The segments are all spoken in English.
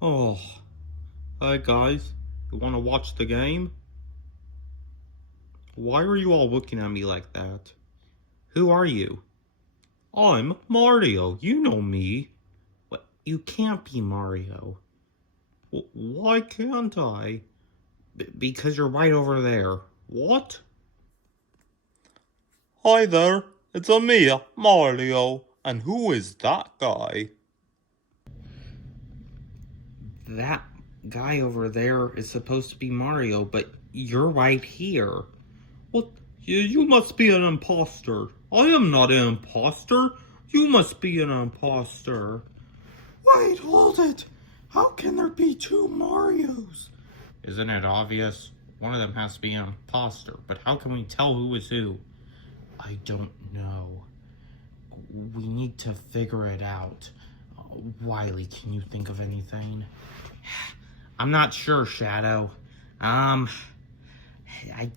Oh, hi guys. You want to watch the game? Why are you all looking at me like that? Who are you? I'm Mario. You know me. What? You can't be Mario. Why can't I? Because you're right over there. What? Hi there. It's me, Mario. And who is that guy? That guy over there is supposed to be Mario, but you're right here. What? You must be an imposter. I am not an imposter. You must be an imposter. Wait, hold it. How can there be two Marios? Isn't it obvious? One of them has to be an imposter, but how can we tell who is who? I don't know. We need to figure it out. Wiley, can you think of anything? I'm not sure, Shadow. I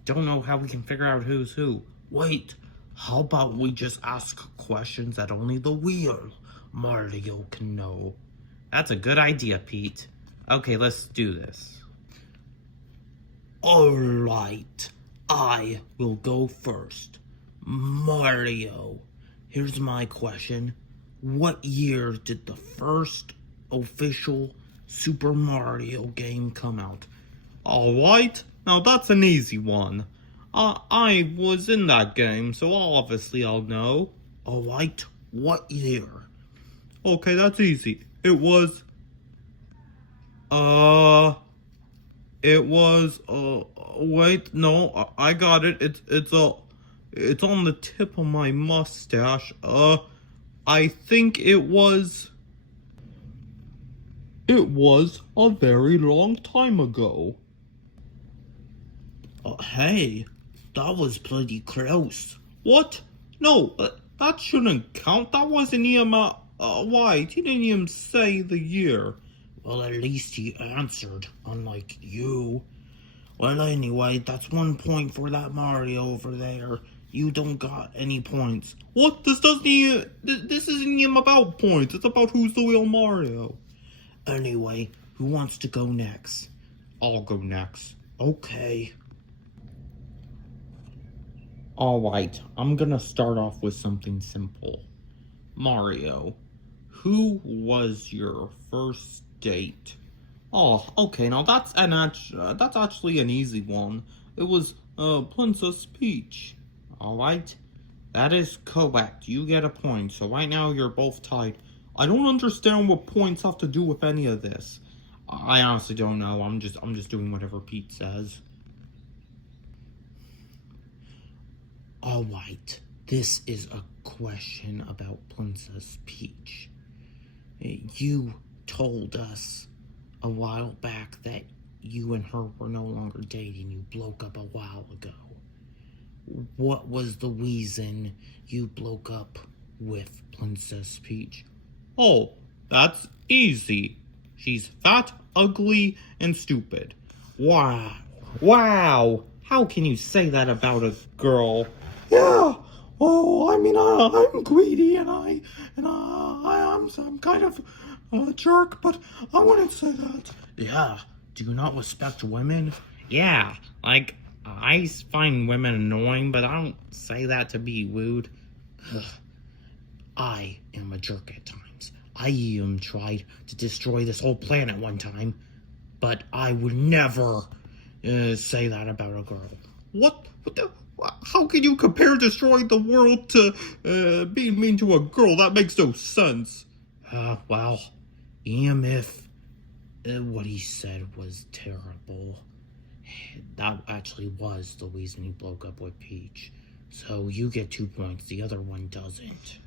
don't know how we can figure out who's who. Wait, how about we just ask questions that only the real Mario can know? That's a good idea, Pete. Okay, let's do this. Alright, I will go first. Mario, here's my question. What year did the first official Super Mario game come out? Alright, now that's an easy one. I was in that game, so obviously I'll know. Alright, what year? Okay, that's easy. Wait, no, I got it. It's on the tip of my mustache. I think it was a very long time ago. Hey, that was pretty close. What? No, that shouldn't count. That wasn't even right. He didn't even say the year. Well, at least he answered, unlike you. Well, anyway, that's 1 point for that Mario over there. You don't got any points. What? This isn't even about points. It's about who's the real Mario. Anyway, who wants to go next? I'll go next. Okay. Alright, I'm gonna start off with something simple. Mario, who was your first date? Oh, okay, now that's actually an easy one. It was Princess Peach. Alright? That is correct. You get a point. So right now you're both tied. I don't understand what points have to do with any of this. I honestly don't know. I'm just doing whatever Pete says. Alright. This is a question about Princess Peach. You told us a while back that you and her were no longer dating. You broke up a while ago. What was the reason you broke up with Princess Peach? Oh, that's easy. She's fat, ugly, and stupid. Wow. Wow. How can you say that about a girl? Yeah. Oh, I mean, I'm greedy and I'm kind of a jerk, but I wouldn't say that. Yeah. Do you not respect women? Yeah. Like, I find women annoying, but I don't say that to be rude. Ugh. I am a jerk at times. I even tried to destroy this whole planet one time, but I would never say that about a girl. What the? How can you compare destroying the world to being mean to a girl? That makes no sense. Well, even if what he said was terrible, that actually was the reason he broke up with Peach. So you get 2 points, the other one doesn't.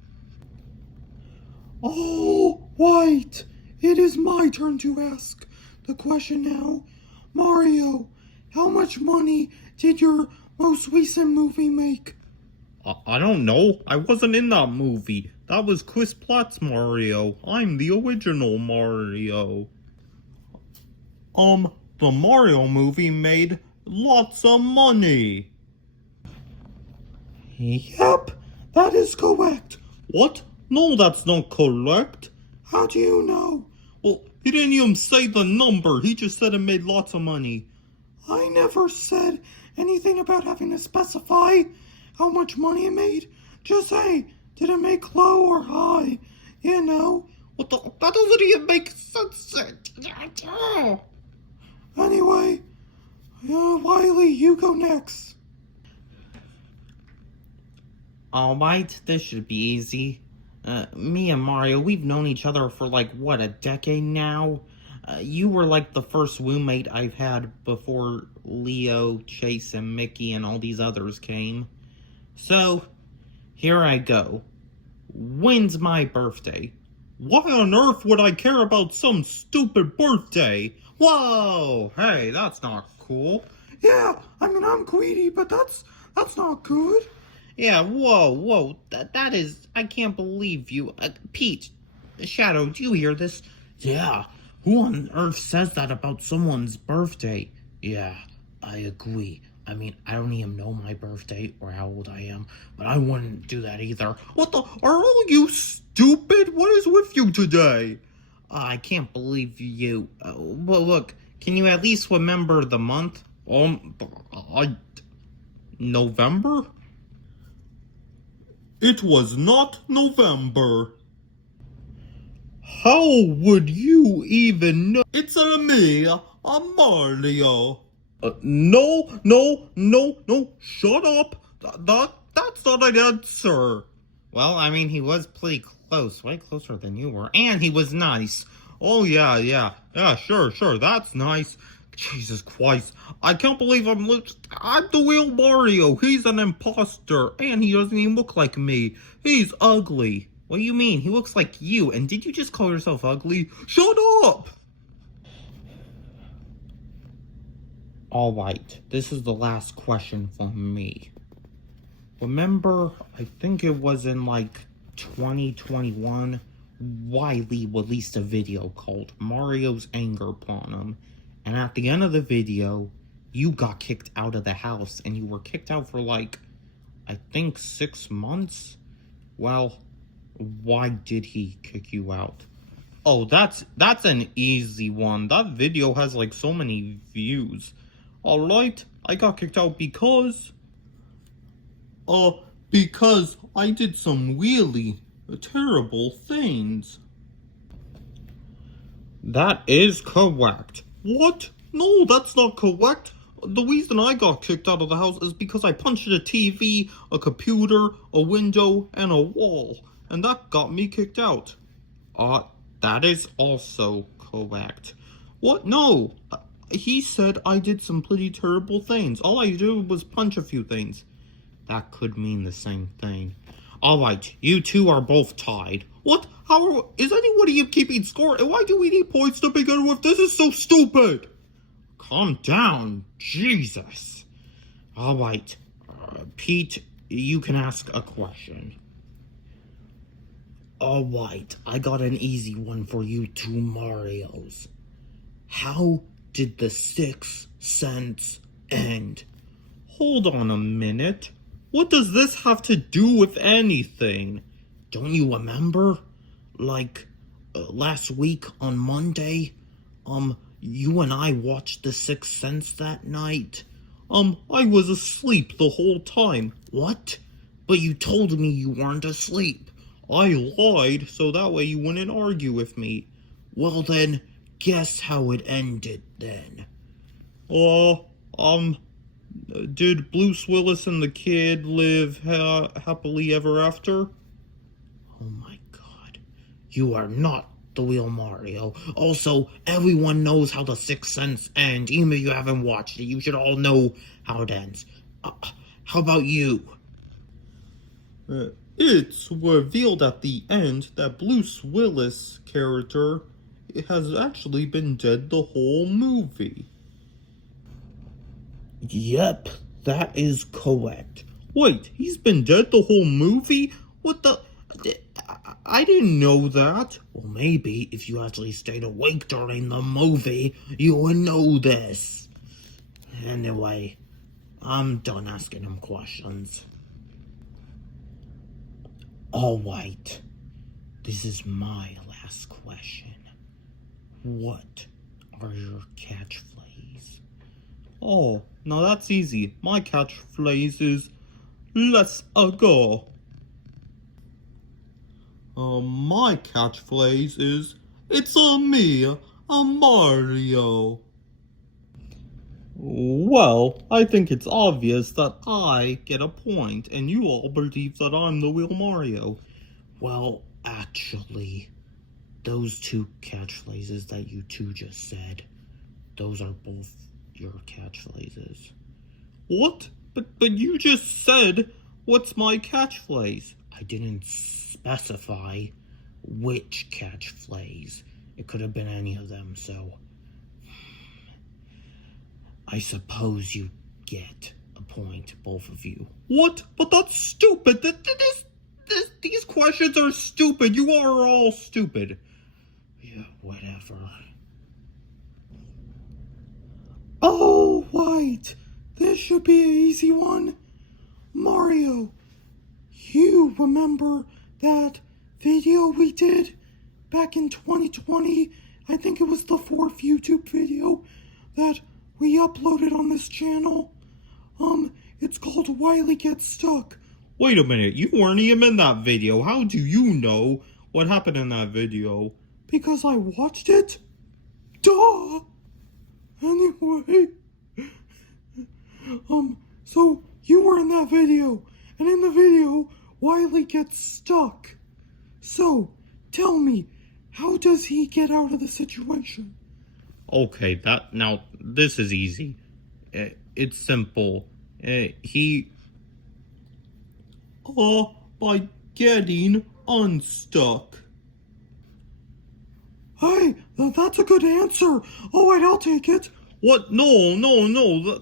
Oh, wait! It is my turn to ask the question now. Mario, how much money did your most recent movie make? I don't know. I wasn't in that movie. That was Chris Pratt's Mario. I'm the original Mario. The Mario movie made lots of money. Yep, that is correct. What? No, that's not correct. How do you know? Well, He didn't even say the number. He just said it made lots of money. I never said anything about having to specify how much money it made. Just say, did it make low or high? You know. That doesn't even make sense. Anyway, Wiley, you go next. Alright, this should be easy. Me and Mario, we've known each other for like, what, a decade now? You were like the first roommate I've had before Leo, Chase, and Mickey and all these others came. So, here I go. When's my birthday? Why on earth would I care about some stupid birthday? Whoa! Hey, that's not cool. Yeah, I mean, I'm greedy, but that's not good. Yeah, whoa, that is, I can't believe you. Pete, Shadow, do you hear this? Yeah, who on earth says that about someone's birthday? Yeah, I agree. I mean, I don't even know my birthday or how old I am, but I wouldn't do that either. What the? Are all you stupid? What is with you today? I can't believe you. Well, look, can you at least remember the month? November? It was not November. How would you even know? It's me, I'm Mario. No, shut up. That's not an answer. Well, I mean, he was pretty close, way closer than you were, and he was nice. Oh, yeah, sure, that's nice. Jesus Christ, I can't believe I'm the real Mario. He's an imposter, and he doesn't even look like me. He's ugly. What do you mean? He looks like you, and did you just call yourself ugly? Shut up! Alright, this is the last question from me. Remember, I think it was in like 2021, Wiley released a video called Mario's Anger Problem. And at the end of the video, you got kicked out of the house, and you were kicked out for like, I think 6 months? Well, why did he kick you out? Oh, that's an easy one. That video has like so many views. Alright, I got kicked out because I did some really terrible things. That is correct. What? No, that's not correct. The reason I got kicked out of the house is because I punched a TV, a computer, a window, and a wall. And that got me kicked out. That is also correct. What? No. He said I did some pretty terrible things. All I did was punch a few things. That could mean the same thing. Alright, you two are both tied. What? How is anybody keeping score? And why do we need points to begin with? This is so stupid. Calm down. Jesus. Alright. Pete, you can ask a question. Alright, I got an easy one for you two Marios. How did the Sixth Sense end? Hold on a minute. What does this have to do with anything? Don't you remember? Like, last week on Monday, you and I watched The Sixth Sense that night. I was asleep the whole time. What? But you told me you weren't asleep. I lied so that way you wouldn't argue with me. Well then, guess how it ended then. Did Bruce Willis and the kid live happily ever after? Oh my god. You are not the real Mario. Also, everyone knows how The Sixth Sense ends. Even if you haven't watched it, you should all know how it ends. How about you? It's revealed at the end that Bruce Willis' character has actually been dead the whole movie. Yep, that is correct. Wait, he's been dead the whole movie? What the? I didn't know that. Well, maybe if you actually stayed awake during the movie, you would know this. Anyway, I'm done asking him questions. Alright, this is my last question. What are your catchphrase? Oh, now that's easy. My catchphrase is, let's go. My catchphrase is, it's me, a Mario. Well, I think it's obvious that I get a point, and you all believe that I'm the real Mario. Well, actually, those two catchphrases that you two just said, those are both your catchphrases. What? But you just said, what's my catchphrase? I didn't specify which catchphrase. It could have been any of them, so I suppose you get a point, both of you. What? But that's stupid. These questions are stupid. You are all stupid. Yeah, whatever. Oh, right. This should be an easy one. Mario, you remember that video we did back in 2020? I think it was the 4th YouTube video that we uploaded on this channel. It's called Wiley Gets Stuck. Wait a minute, you weren't even in that video. How do you know what happened in that video? Because I watched it. Duh! Anyway, so you were in that video, and in the video, Wiley gets stuck. So, tell me, how does he get out of the situation? Okay, this is easy. It's simple. By getting unstuck. Hey, that's a good answer. All right, I'll take it. What? No.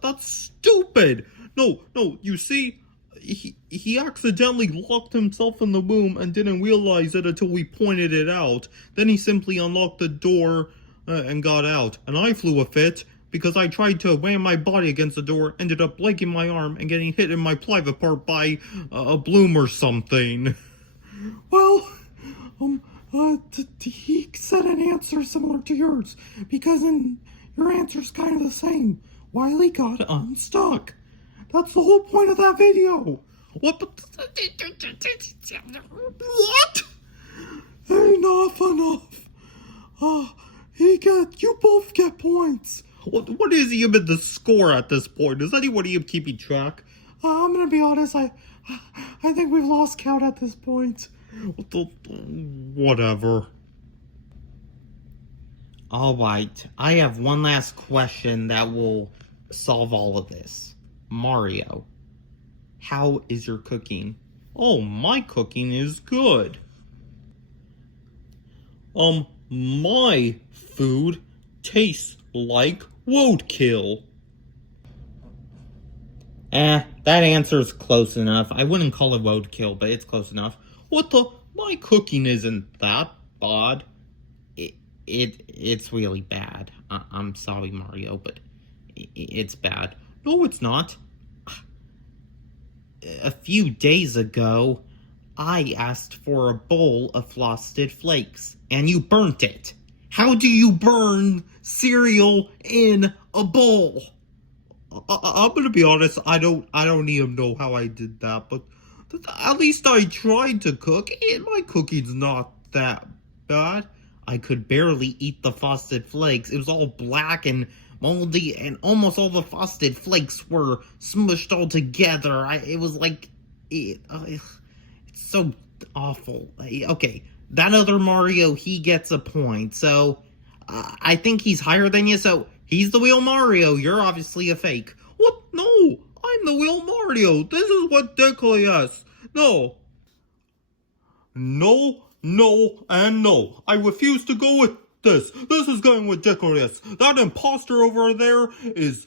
That's stupid. No. You see, he accidentally locked himself in the room and didn't realize it until we pointed it out. Then he simply unlocked the door and got out. And I flew a fit because I tried to ram my body against the door, ended up breaking my arm and getting hit in my private part by a bloom or something. Well, he said an answer similar to yours, because your answer's kind of the same. Wiley got unstuck. That's the whole point of that video. What? What? Enough. You both get points. What is even the score at this point? Is anyone even keeping track? I'm gonna be honest, I think we've lost count at this point. Whatever. Alright, I have one last question that will solve all of this. Mario, how is your cooking? Oh, my cooking is good. My food tastes like roadkill. That answer's close enough. I wouldn't call it roadkill, but it's close enough. My cooking isn't that bad. It's really bad. I'm sorry, Mario, but it's bad. No, it's not. A few days ago, I asked for a bowl of Frosted Flakes, and you burnt it. How do you burn cereal in a bowl? I'm gonna be honest, I don't even know how I did that, but at least I tried to cook, and my cooking's not that bad. I could barely eat the Frosted Flakes. It was all black and moldy, and almost all the Frosted Flakes were smushed all together. It was like... it's so awful. Okay, that other Mario, he gets a point, so... I think he's higher than you, so he's the real Mario. You're obviously a fake. What? No, I'm the real Mario. This is ridiculous. No, and no. I refuse to go with this. This is getting ridiculous. That imposter over there is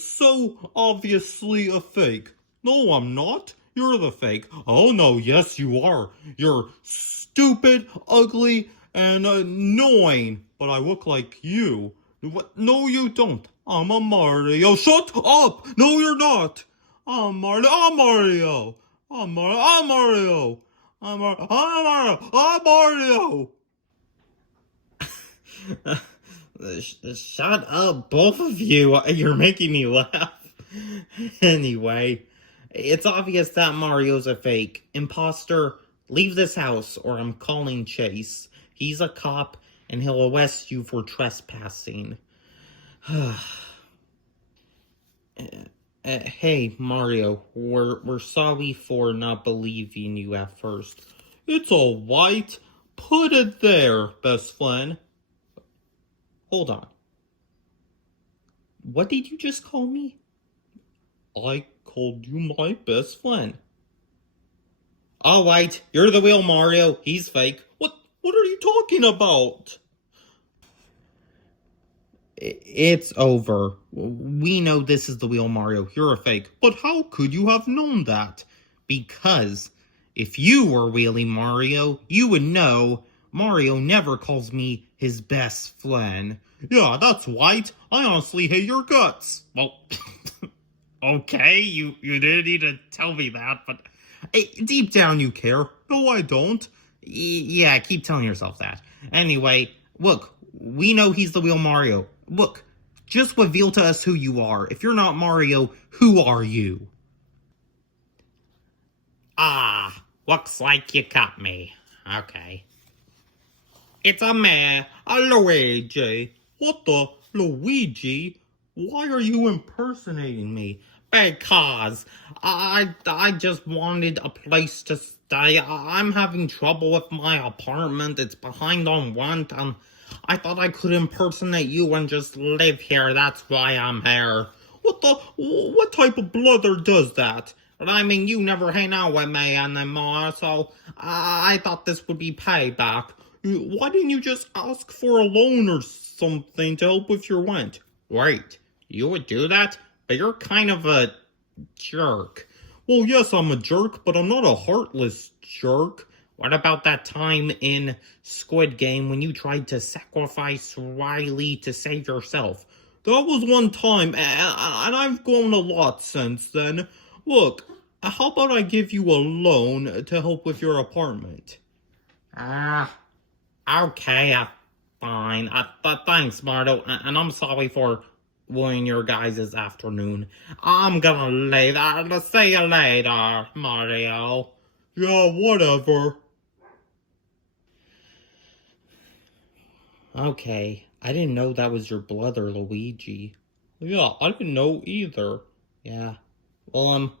so obviously a fake. No, I'm not. You're the fake. Oh no, yes you are. You're stupid, ugly, and annoying. But I look like you. What? No, you don't. I'm a Mario. Shut up! No, you're not. I'm Mario. I'm Mario. I'm Mario. I'm Mario. I'm Mario. I'm Mario. I'm Mario. Shut up, both of you. You're making me laugh. Anyway, it's obvious that Mario's a fake. Imposter, leave this house or I'm calling Chase. He's a cop and he'll arrest you for trespassing. Hey, Mario, we're sorry for not believing you at first. It's alright. Put it there, best friend. Hold on. What did you just call me? I called you my best friend. Alright, you're the real Mario. He's fake. What are you talking about? It's over. We know this is the real Mario. You're a fake. But how could you have known that? Because if you were really Mario, you would know Mario never calls me his best friend. Yeah, that's right. I honestly hate your guts. Well, okay, you didn't need to tell me that, but deep down you care. No, I don't. Yeah, keep telling yourself that. Anyway, look, we know he's the real Mario. Look, just reveal to us who you are. If you're not Mario, who are you? Ah, looks like you caught me. Okay. It's a me, a Luigi. What the? Luigi? Why are you impersonating me? Because I just wanted a place to stay. I'm having trouble with my apartment. It's behind on rent, and I thought I could impersonate you and just live here. That's why I'm here. What type of brother does that? But I mean, you never hang out with me anymore, so I thought this would be payback. Why didn't you just ask for a loan or something to help with your rent? Wait, you would do that? But you're kind of a jerk. Well, yes, I'm a jerk, but I'm not a heartless jerk. What about that time in Squid Game when you tried to sacrifice Riley to save yourself? That was one time, and I've grown a lot since then. Look, how about I give you a loan to help with your apartment? Okay, fine. Thanks, Mardo, and I'm sorry for ruining your guys' afternoon. I'm gonna leave. I'll see you later, Mario. Yeah, whatever. Okay, I didn't know that was your brother, Luigi. Yeah, I didn't know either. Yeah. Well,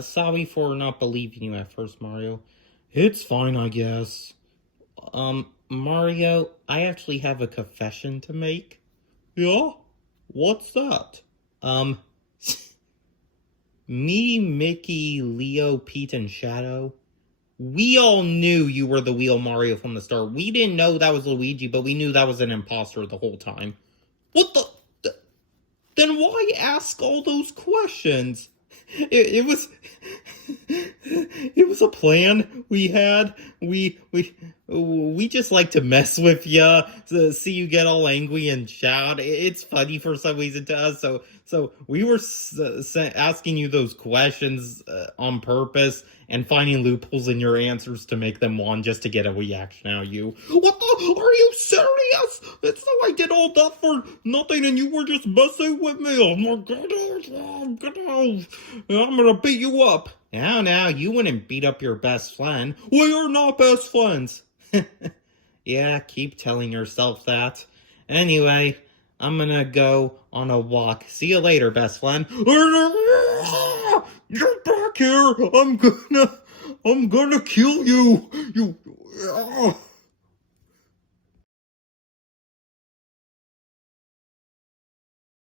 sorry for not believing you at first, Mario. It's fine, I guess. Mario, I actually have a confession to make. Yeah? What's that? Me, Mickey, Leo, Pete, and Shadow, we all knew you were the real Mario from the start. We didn't know that was Luigi, but we knew that was an imposter the whole time. What the? Then why ask all those questions? It was a plan we had. We just like to mess with you, to see you get all angry and shout. It's funny for some reason to us. So we were asking you those questions on purpose and finding loopholes in your answers to make them one, just to get a reaction out of you. What the? Are you serious? It's so I did all that for nothing and you were just messing with me. Oh my goodness. Oh, goodness. I'm gonna beat you up. Now, you wouldn't beat up your best friend. We are not best friends. Yeah, keep telling yourself that. Anyway, I'm gonna go on a walk. See you later, best friend. Get back here! I'm gonna kill you! You.